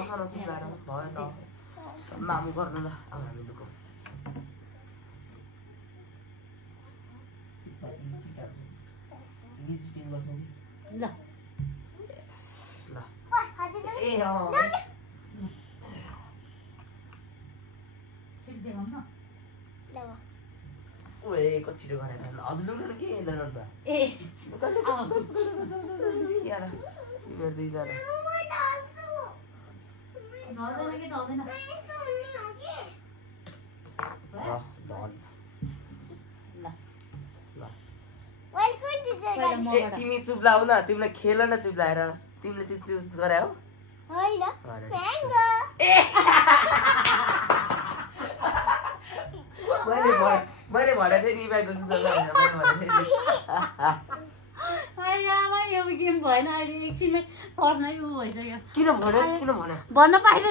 बसन चिप्लाएर भयो त मामु गर्नु ल अब हामी लुकौँ ल ल ए ओए कच्चिरो गरेर हजुर लुक्नु के हेर्दैन ए निस्किएर तिमीहरू दुईजना ढल्दैन कि ढल्दैन तिमी चुप्लाऊ न तिमीलाई खेल न चुप्लाएर तिमीले त्यो चुज गरायो मैले भने थिएँ नि बाइकको चुज यो गेम भएन अहिले एकछिनमै फर्स्टमै उ भइसक्यो किन भने भन्न पाइँदैन